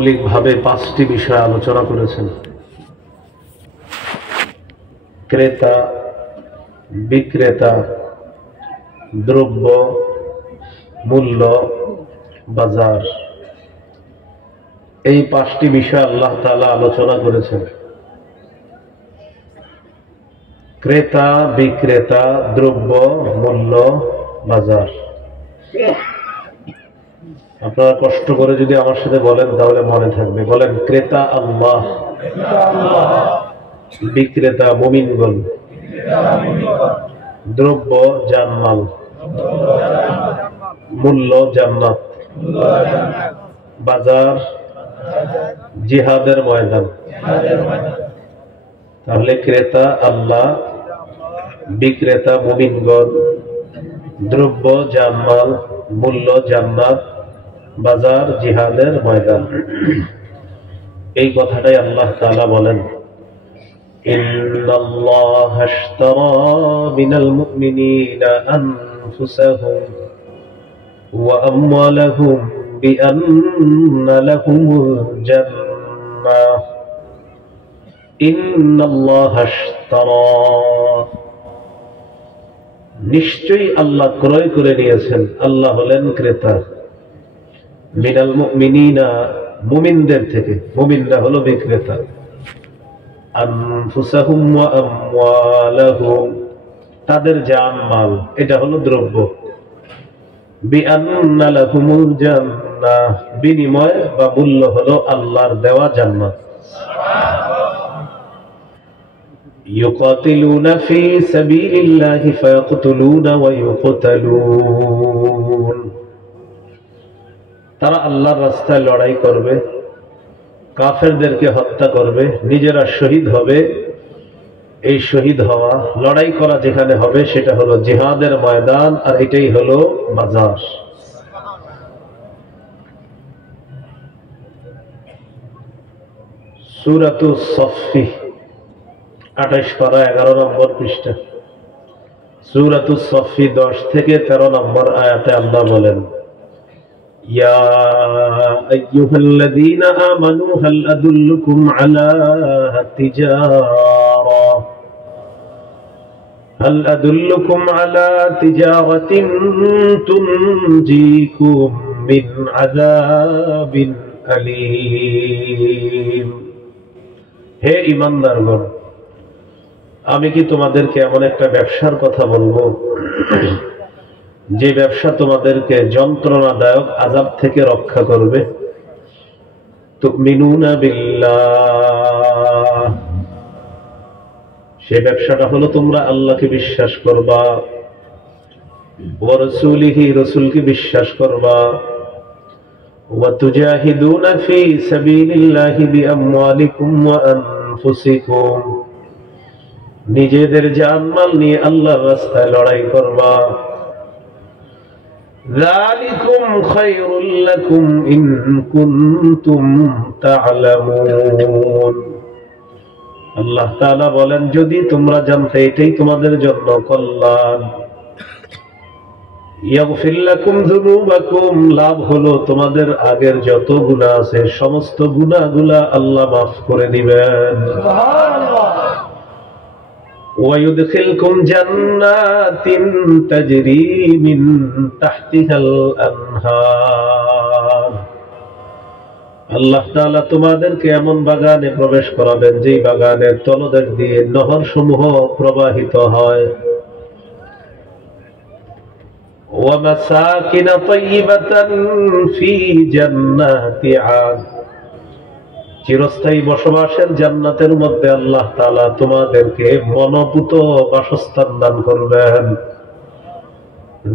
মৌলিকভাবে 5টি বিষয় আলোচনা করেছেন। ক্রেতা, বিক্রেতা, দ্রব্য, মূল্য, বাজার, এই 5টি বিষয় আল্লাহ তাআলা আলোচনা করেছেন। ক্রেতা, বিক্রেতা, দ্রব্য, মূল্য, বাজার। আপনারা কষ্ট করে যদি আমার সাথে বলেন তাহলে মনে থাকবে। বলেন, ক্রেতা আল্লাহ, বিক্রেতা মুমিনগণ, দ্রব্য জানমাল, মূল্য জান্নাত, বাজার জিহাদের ময়দান। তাহলে ক্রেতা আল্লাহ, বিক্রেতা মুমিনগণ, দ্রব্য জানমাল, মূল্য জান্নাত, বাজার জিহাদের ময়দান। এই কথাটাই আল্লাহ তাআলা বলেন, ইন্নাল্লাহা আশতারা মিনাল মুমিনিনা আনফুসাহুম ওয়া আমওয়ালাহুম বিআন্না লাহুমুল জান্নাহ। ইন্নাল্লাহা আশতারা, নিশ্চয়ই আল্লাহ ক্রয় করে নিয়েছেন। আল্লাহ হলেন ক্রেতা। মিনাল মুমিনিনা, মুমিনদের থেকে, মুমিনরা হলো বিক্রেতা। আনফুসাহুম ওয়া আমওয়ালাহুম, তাদের জান মাল, এটা হলো দ্রব্য। বিআন্না লাহুমুল জান্নাহ, বিনিময় বা মূল্য হলো আল্লাহর দেওয়া জান্নাত। ইউকাতিলুনা ফি সাবিলিল্লাহি ফায়াকতুলুনা ওয়া ইউকতালুন, তারা আল্লাহর রাস্তায় লড়াই করবে, কাফেরদেরকে হত্যা করবে, নিজেরা শহীদ হবে। এই শহীদ হওয়া, লড়াই করা যেখানে হবে সেটা হলো জিহাদের ময়দান, আর এটাই হলো বাজার। সূরাতুস সফফি 28 পারা 11 নম্বর পৃষ্ঠা। সূরাতুস সফফি 10 থেকে 13 নম্বর আয়াতে আল্লাহ বলেন, ইয়া আইয়ুহাল্লাযীনা আমানু হাল আদুল্লুকুম আলা তিজারাতিন তুনজিকুম মিন আযাবিন আলীম। হে ঈমানদারগণ, আমি কি তোমাদেরকে এমন একটা ব্যবসার কথা বলবো যে ব্যবসা তোমাদেরকে যন্ত্রণাদায়ক আযাব থেকে রক্ষা করবে। তুমিনুনা বিল্লাহ, সেই ব্যবসাটা হলো তোমরা আল্লাহকে বিশ্বাস করবা, ওয়া রাসূলিহি, রাসূলকে বিশ্বাস করবা, ওয়া তুজাহিদুনা ফি সাবিলিল্লাহি বিআমওয়ালিকুম ওয়া আনফুসিকুম, নিজেদের জানমাল নিয়ে আল্লাহর রাস্তায় লড়াই করবা। যালিকুম খায়রুল লাকুম ইন কুনতুম তা'লামুন। আল্লাহ তাআলা বলেন, যদি তোমরা জানতে এটাই তোমাদের জন্য কল্যাণ। ইয়াগফির লাকুম যুনুবাকুম, লাভ হলো তোমাদের আগের যত গুনাহ আছে সমস্ত গুনাহগুলা আল্লাহ মাফ করে দিবেন। সুবহানাল্লাহ। ويدخلكم جنات تجري من تحتها الأنهار, আল্লাহ তাআলা তোমাদেরকে এমন বাগানে প্রবেশ করাবেন যে বাগানের তলদেশ দিয়ে নহর সমূহ প্রবাহিত হয়। ومساكن طيبة في جنات عدن, চিরস্থায়ী বসবাসের জান্নাতের মধ্যে আল্লাহ তাআলা তোমাদেরকে মনোপুত বাসস্থান দান করবেন।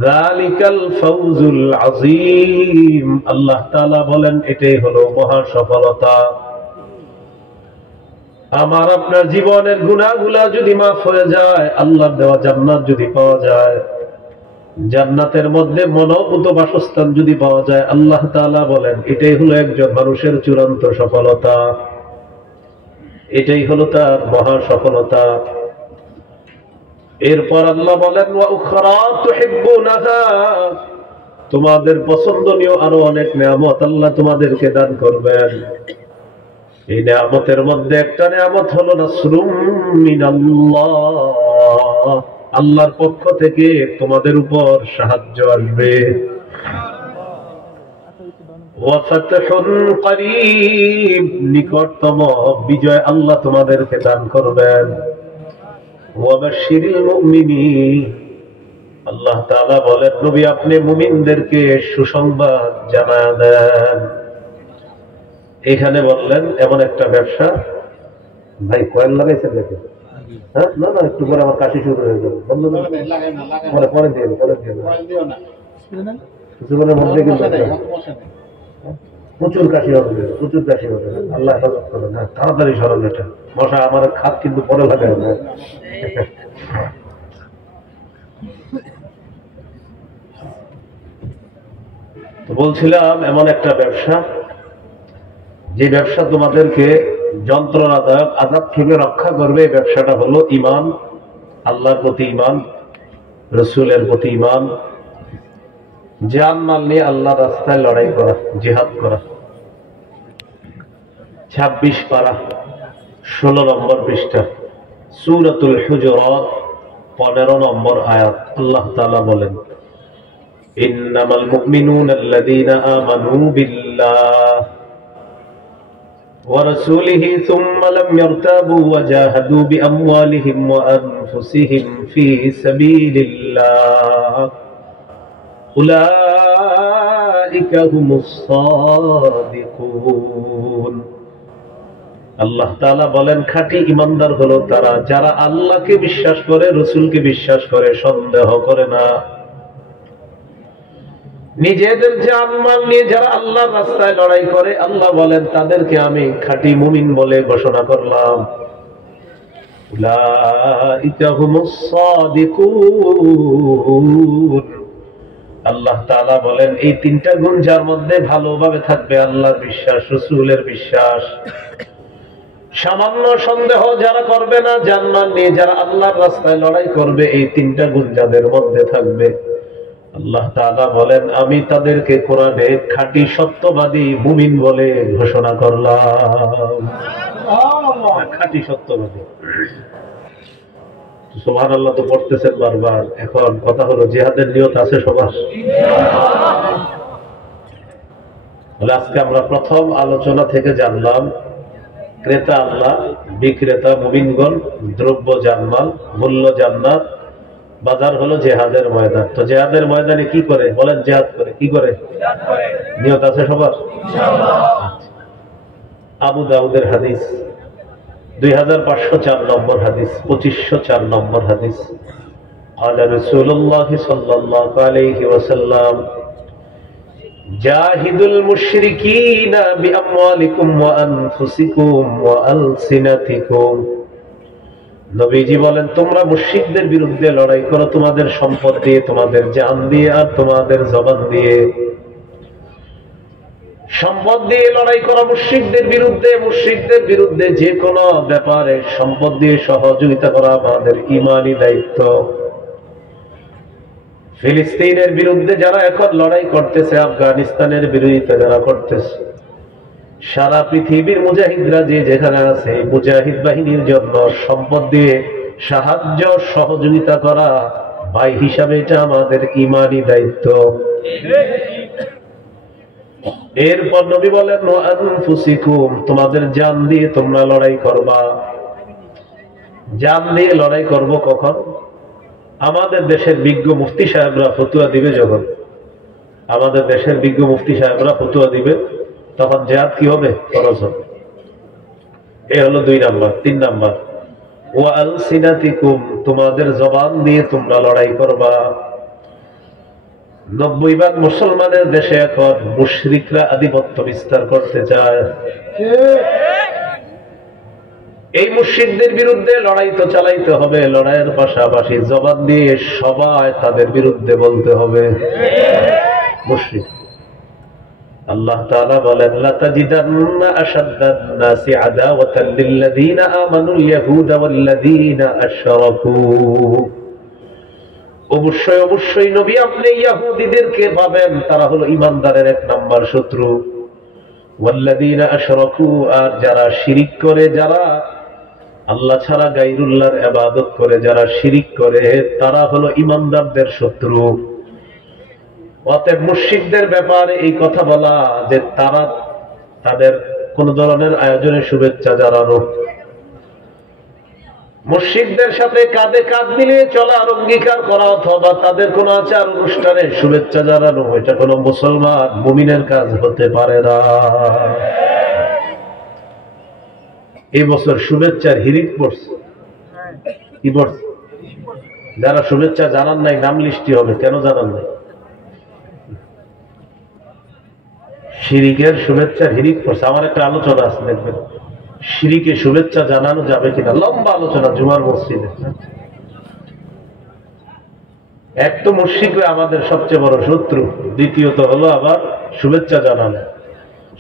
যালিকাল ফাউজুল আযীম, আল্লাহ তাআলা বলেন এটাই হলো মহা সফলতা। আমার আপনার জীবনের গুনাহগুলা যদি মাফ হয়ে যায়, আল্লাহর দেওয়া জান্নাত যদি পাওয়া যায়, জান্নাতের মধ্যে মনোপুত বাসস্থান যদি পাওয়া যায়, আল্লাহ তাআলা বলেন এটাই হলো একজন মানুষের চূড়ান্ত সফলতা, এটাই হলো তার মহা সফলতা। এরপর আল্লাহ বলেন, ওয়া উখরা তুহিব্বুনাহা, তোমাদের পছন্দনীয় আরো অনেক নিয়ামত আল্লাহ তোমাদেরকে দান করবেন। এই নিয়ামতের মধ্যে একটা নিয়ামত হলো নাসরুম মিনাল্লাহ, আল্লাহর পক্ষ থেকে তোমাদের উপর সাহায্য আসবে। ওয়া ফাতহুন করিব, নিকটতম বিজয় আল্লাহ তোমাদেরকে দান করবেন। ওয়া বাশশিরিল মুমিনিন, আল্লাহ তাআলা বলেন নবী আপনি মুমিনদেরকে সুসংবাদ জানায় দেন। এখানে বললেন এমন একটা ব্যবসা, ভাই কয়েল লাগাইছেন নাকি? হ্যাঁ, না না, একটু পরে আমার কাশি শুরু হয়ে যাবে, বন্ধ করে পরে পরে দিয়ে কিছুক্ষণের মধ্যে কিন্তু প্রচুর কাশি হবে, প্রচুর কাশি হবে। আল্লাহ হেফাজত করেন। হ্যাঁ, তাড়াতাড়ি সরল এটা, মশা আমার খাত কিন্তু পরে লাগায় না। তো বলছিলাম এমন একটা ব্যবসা, যে ব্যবসা তোমাদেরকে যন্ত্রণাদায়ক আযাব থেকে রক্ষা করবে। এই ব্যবসাটা হলো ঈমান, আল্লাহর প্রতি ঈমান, রাসূলের প্রতি ঈমান, জান মাল নিয়ে আল্লাহর রাস্তায় লড়াই করা, জিহাদ করা। 26 পারা 16 নম্বর পৃষ্ঠা সূরাতুল হুজুরাত 15 নম্বর আয়াত। আল্লাহ তাআলা বলেন ইন্নামাল মুমিনুনা আল্লাযীনা আমানু বিল্লাহ ওয়া রাসূলিহি সুম্মা লাম ইয়ারতাবু ওয়া জাহাদু বিআমওয়ালিহিম ওয়া আনফুসিহিম ফী সাবীলিল্লাহ উলাইকা হুমুস সাদিকুন। আল্লাহ তাআলা বলেন খাঁটি ঈমানদার হলো তারা যারা আল্লাহকে বিশ্বাস করে, রাসূলকে বিশ্বাস করে, সন্দেহ করে না। নিজেদের জানমাল নিয়ে যারা আল্লাহর রাস্তায় লড়াই করে, আল্লাহ বলেন তাদেরকে আমি খাঁটি মুমিন বলে ঘোষণা করলাম। উলাইকা হুমুস সাদিকুন। আল্লাহ তাআলা বলেন এই তিনটা গুণ যার মধ্যে ভালোভাবে থাকবে, আল্লাহর বিশ্বাস, রাসূলের বিশ্বাস, সামান্য সন্দেহ যারা করবে না, জান্নাত নিয়ে যারা আল্লাহর রাস্তায় লড়াই করবে, এই তিনটা গুণ যাদের মধ্যে থাকবে, আল্লাহ তাআলা বলেন আমি তাদেরকে কোরআনে খাঁটি সত্যবাদী মুমিন বলে ঘোষণা করলাম। খাঁটি সত্যবাদী। সুবহানাল্লাহ তো পড়তেছেন বারবার। এখন কথা হলো জিহাদের নিয়ত আছে সবার? আজকে আমরা প্রথম আলোচনা থেকে জানলাম ক্রেতা আল্লাহ, বিক্রেতা মুমিনগণ, দ্রব্য জানমাল, মূল্য জান্নাত, বাজার হলো জিহাদের ময়দান। তো জিহাদের ময়দানে কি করে বলেন? জিহাদ করে। কি করে? নিয়ত আছে সবার? আবু দাউদের হাদিস 2504 নম্বর হাদিস, 2504 নম্বর হাদিস। قال رسول الله صلى الله عليه وسلم جاهدوا المشركين بأموالكم وأنفسكم وألسنتكم। নবীজি বলেন তোমরা মুশরিকদের বিরুদ্ধে লড়াই করো তোমাদের সম্পদ দিয়ে, তোমাদের জান দিয়ে, আর তোমাদের জবান দিয়ে। সম্পদ দিয়ে লড়াই করা মুশরিকদের বিরুদ্ধে, মুশরিকদের বিরুদ্ধে যে কোনো ব্যাপারে সম্পদ দিয়ে সহযোগিতা করা আমাদের ঈমানি দায়িত্ব। ফিলিস্তিনের বিরুদ্ধে যারা এখন লড়াই করতেছে, আফগানিস্তানের বিরোধিতা যারা করতেছে, সারা পৃথিবীর মুজাহিদরা যে যেখানে আছে, মুজাহিদ বাহিনীর জন্য সম্পদ দিয়ে সাহায্য সহযোগিতা করা ভাই হিসাবে এটা আমাদের ঈমানি দায়িত্ব। এরপর নবী বলেন আনফুসিকুম, তোমাদের জান দিয়ে তোমরা লড়াই করবা। জান দিয়ে লড়াই করব কখন? আমাদের দেশের বিজ্ঞ মুফতি সাহেবরা ফতুয়া দিবে যখন, আমাদের দেশের বিজ্ঞ মুফতি সাহেবরা ফতুয়া দিবে, তখন জিহাদ কি হবে? ফরজ হবে। এই হলো 2 নাম্বার। 3 নাম্বার ওয়া আলসিনাতিকুম, তোমাদের জবান দিয়ে তোমরা লড়াই করবা। 90% মুসলমানের দেশে এখন মুশরিকরা আধিপত্য বিস্তার করতে চায়। এই মুশরিকদের বিরুদ্ধে লড়াই তো চালাইতে হবে, লড়াইয়ের পাশাপাশি জবান দিয়ে সবাই তাদের বিরুদ্ধে বলতে হবে মুশরিক। আল্লাহ তাআলা বলেন লাতাজিদান্না আশাদ্দান নাসি আদাওয়াতাল লিল্লাযীনা আমানুল ইয়াহুদা ওয়াল্লাযীনা আশরাকু অবশ্যই অবশ্যই নবী আপনি ইহুদীদেরকে পাবেন, তারা হলো ঈমানদারের এক নাম্বার শত্রু। ওয়াল্লাযীনা আশরাকু, আর যারা শিরিক করে, যারা আল্লাহ ছাড়া গায়রুল্লাহর ইবাদত করে, যারা শিরিক করে, তারা হলো ঈমানদারদের শত্রু। অতএব মুশরিকদের ব্যাপারে এই কথা বলা যে তারা তাদের কোন ধরনের আয়োজনে শুভেচ্ছা জানানো, মুশরিকদের সাথে কাঁধে কাঁধ মিলিয়ে চলার অঙ্গীকার করা, অথবা তাদের কোন আচার অনুষ্ঠানে শুভেচ্ছা জানানো, এটা কোন মুসলমান মুমিনের কাজ হতে পারে না। এই বছর শুভেচ্ছার হিড়িক পড়ছে। কি পড়ছে? যারা শুভেচ্ছা জানান নাই নাম লিস্টি হবে। কেন জানান নাই? শিরিকের শুভেচ্ছার হিড়িক পড়ছে। আমার একটা আলোচনা আছে, দেখবেন শিরিকে শুভেচ্ছা জানানো যাবে কিনা, লম্বা আলোচনা জুমার মসজিদে। এক তো মুশরিকরা আমাদের সবচেয়ে বড় শত্রু, দ্বিতীয়ত হলো আবার শুভেচ্ছা জানানো।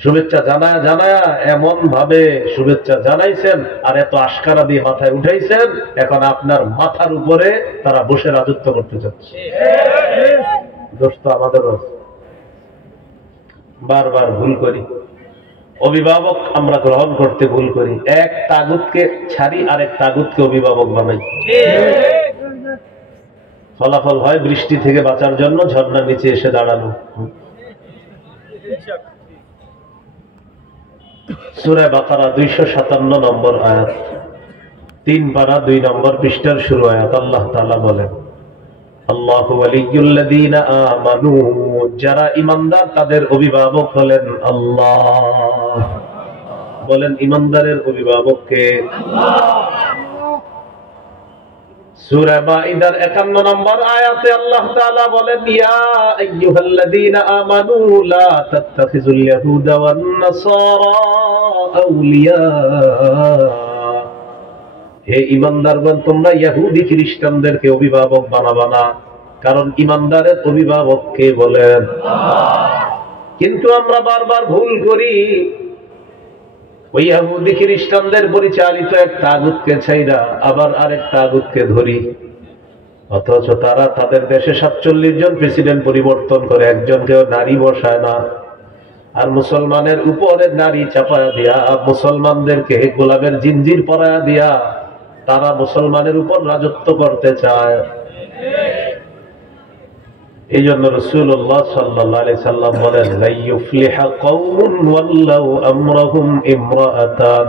শুভেচ্ছা জানায় জানায় এমন ভাবে শুভেচ্ছা জানাইছেন আর এত আশকারা দিয়ে মাথায় উঠাইছেন, এখন আপনার মাথার উপরে তারা বসে রাজত্ব করতে চাচ্ছে। দোষ তো আমাদেরও। বারবার ভুল করি, অভিভাবক আমরা গ্রহণ করতে ভুল করি। এক তাগুতকে ছাড়ি, আরেক তাগুতকে অভিভাবক বানাই। ফলাফল হয় বৃষ্টি থেকে বাঁচার জন্য ঝর্ণার নিচে এসে দাঁড়ানো। সূরা বাকারা 257 নম্বর আয়াত, 3 পারা 2 নম্বর পৃষ্ঠার শুরু আয়াত। আল্লাহ তাআলা বলেন, আল্লাহু ওয়ালিয়্যুল্লাযীনা আমানু, যারা ঈমানদার তাদের অভিভাবক হলেন আল্লাহ। বলেন ঈমানদারের অভিভাবক কে? আল্লাহ। সূরা মাইদার 51 নম্বর আয়াতে আল্লাহ তাআলা বলেন, ইয়া আইয়ুহাল্লাযীনা আমানু লা তাত্তাখিযুল ইয়াহুদা ওয়ান নাসারা আউলিয়া, হে ঈমানদারগণ তোমরা ইহুদি খ্রিস্টানদেরকে অভিভাবক বানাবা না, কারণ ঈমানদারের অভিভাবক কে বলেন আল্লাহ। কিন্তু আমরা বারবার ভুল করি, ওই ইহুদি খ্রিস্টানদের পরিচালিত এক তাগুতকে ছাইরা আবার আরেক তাগুতকে ধরি, অথচ তারা তাদের দেশে 47 জন প্রেসিডেন্ট পরিবর্তন করে, একজনকেও নারী বসায় না। আর মুসলমানের উপরে নারী চাপায়া দিয়া, মুসলমানদেরকে গোলামের জিনজির পরায়া দিয়া তারা মুসলমানের উপর রাজত্ব করতে চায়। এই জন্য রাসূলুল্লাহ সাল্লাল্লাহু আলাইহি সাল্লাম বলেন, লা ইউফলিহা কওমুন ওয়াল্লাউ আমরাহুম ইমরাআতান।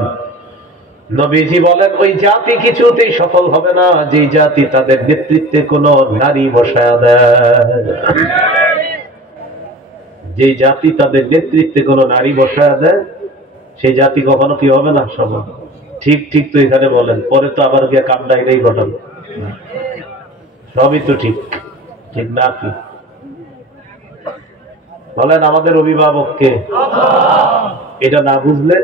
নবীজি বলেন, ওই জাতি কিছুতেই সফল হবে না যে জাতি তাদের নেতৃত্বে কোনো নারী বসায়া দেয়। যে জাতি তাদের নেতৃত্বে কোনো নারী বসায়া দেয়, সেই জাতি কখনো কি হবে না? সফল। ঠিক ঠিক তো এখানে বলেন, পরে তো আবার গিয়ে কামড়াইলেই ঘটনা। সবই তো ঠিক, ঠিক না? কি বলেন? আমাদের অভিভাবককে এটা না বুঝলে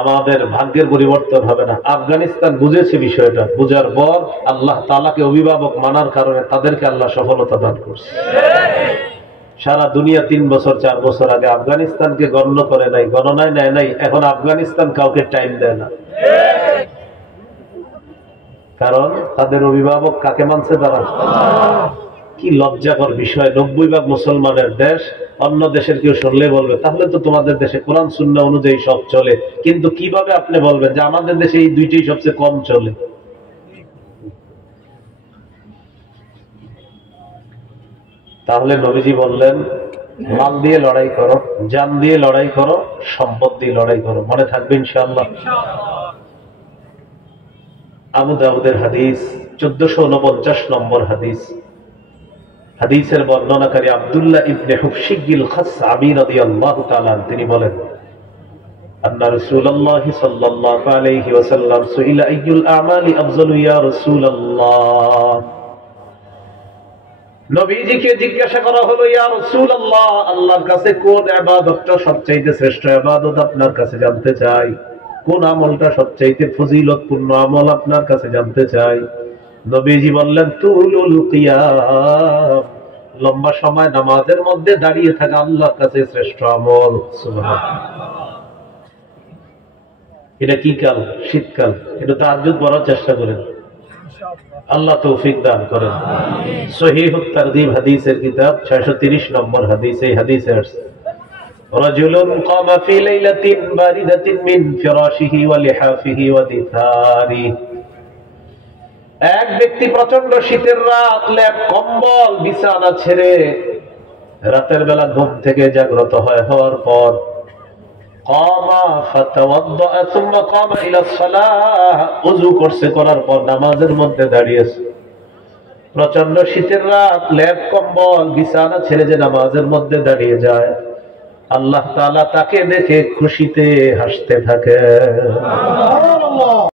আমাদের ভাগ্যের পরিবর্তন হবে না। আফগানিস্তান বুঝেছে বিষয়টা, বুঝার পর আল্লাহ তাআলাকে অভিভাবক মানার কারণে তাদেরকে আল্লাহ সফলতা দান করছে। সারা দুনিয়া 3 বছর 4 বছর আগে আফগানিস্তানকে গণ্য করে নাই, গণনায় নেয় নাই। এখন আফগানিস্তান কাউকে টাইম দেয় না, কারণ তাদের অভিভাবক কাকে মানছে? তারা। কি লজ্জাকর বিষয়, 90% মুসলমানের দেশ, অন্য দেশের কেউ শুনলে বলবে তাহলে তো তোমাদের দেশে কোরআন সুন্নাহ অনুযায়ী সব চলে, কিন্তু কিভাবে আপনি বলবেন যে আমাদের দেশে এই দুইটাই সবচেয়ে কম চলে? তাহলে নবীজি বললেন, মাল দিয়ে লড়াই করো, জান দিয়ে লড়াই করো, সম্পদ দিয়ে লড়াই করো। মনে থাকবে ইনশাআল্লাহ। আবু দাউদের হাদিস, 1449 নম্বর হাদিস। হাদিসের বর্ণনাকারী আব্দুল্লাহ ইবনে হুফশিগিল খাসআবি রাদিয়াল্লাহু তাআলা তিনি বলেন, আন্না রাসূলুল্লাহ সাল্লাল্লাহু আলাইহি ওয়াসাল্লাম সুইলা আইয়ুল আমালি আফযালু ইয়া রাসূলুল্লাহ। নবীজিকে জিজ্ঞাসা করা হলো, ইয়া রাসূলুল্লাহ, আল্লাহর কাছে কোন ইবাদতটা সবচেয়ে শ্রেষ্ঠ ইবাদত আপনার কাছে জানতে চাই, কোন আমলটা সবচেয়ে ফজিলতপূর্ণ আমল আপনার কাছে জানতে চাই। নবীজি বললেন, তুলুল কিয়াম, লম্বা সময় নামাজের মধ্যে দাঁড়িয়ে থাকা আল্লাহর কাছে শ্রেষ্ঠ আমল। সুবহানাল্লাহ। এটা কি কাল? শীতকাল। এটা তাহাজ্জুদ পড়ার চেষ্টা করেন, আল্লাহ তৌফিক দান করেন। সহিহুত তারগীব হাদিসের কিতাব 630 নম্বর হাদিস, এই হাদিসে আসছে রাজুলুন কামা ফি লাইলাতিন বারিদাতিন মিন ফিরাশিহি ওয়া লিহাফিহি ওয়া দিথারি। এক ব্যক্তি প্রচন্ড শীতের রাত, লেপ কম্বল বিছানা ছেড়ে রাতের বেলা ঘুম থেকে জাগ্রত হওয়ার পর কামা ফাতাওয়াদ্দা সুম্মা কামা ইলা সালাহ, ওযু করছে, করার পর নামাজের মধ্যে দাঁড়িয়েছে। প্রচন্ড শীতের রাত, লেপ কম্বল বিছানা ছেড়ে যে নামাজের মধ্যে দাঁড়িয়ে যায়, আল্লাহ তাআলা তাকে দেখে খুশিতে হাসতে থাকে।